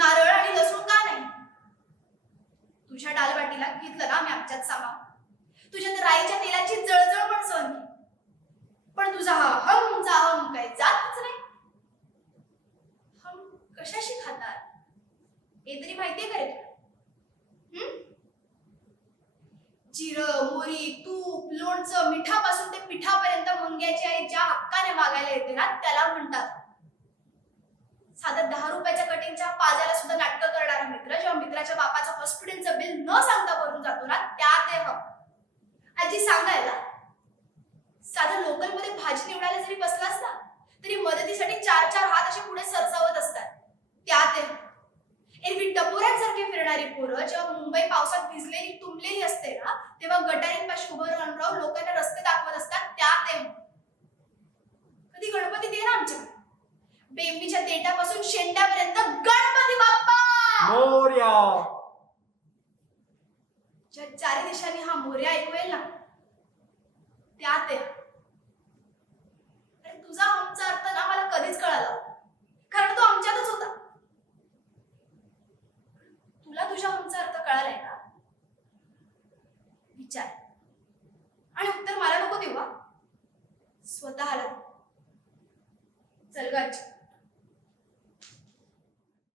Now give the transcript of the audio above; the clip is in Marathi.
नारळ आणि लसूण का नाही? तुझ्या डालबाटीला घेतलं ना मी आमच्यात सामावून. तुझ्या त्या राईच्या तेलाची जळजळ पण सहन केली. पण तुझा हा हमचा हम काही जातच नाही. हम कशाशी खाणार हे तरी माहितीये का रे तुला? जिरं, मोहरी, तूप, लोणचं, मिठापासून ते पिठापर्यंत मंग्याची आई ज्या हक्काने मागायला येते ना त्याला म्हणतात. साधा 10 रुपयाच्या कटिंगच्या पाजाला सुद्धा नाटकं करणारा मित्र जेव्हा मित्राच्या बापाचं हॉस्पिटलचं बिल न सांगता भरून जातो ना त्या ते हम. आजी सांगायला साधा लोकल मध्ये भाजी निवडायला जरी बसलास ना तरी मदतीसाठी 4-4 हात असे पुढे सरसावत असतात. त्या ते एरवी टपोऱ्यांसारखी फिरणारी पोरं जेव्हा मुंबई पावसात भिजलेली तुंबलेली असते ना तेव्हा गटारींपाशी उभं राहून लोकांना रस्ते दाखवत असतात. त्या ते कधी गणपती दे ना आमच्या बेंबीच्या देठापासून शेंड्यापर्यंत गणपती बाप्पा मोरया. ज्या चारी दिशांनी हा मोरया ऐकू येईल ना त्या ते. अरे तुझा आमचा अर्थ ना मला कधीच कळाला कारण तो आमच्यातच होता.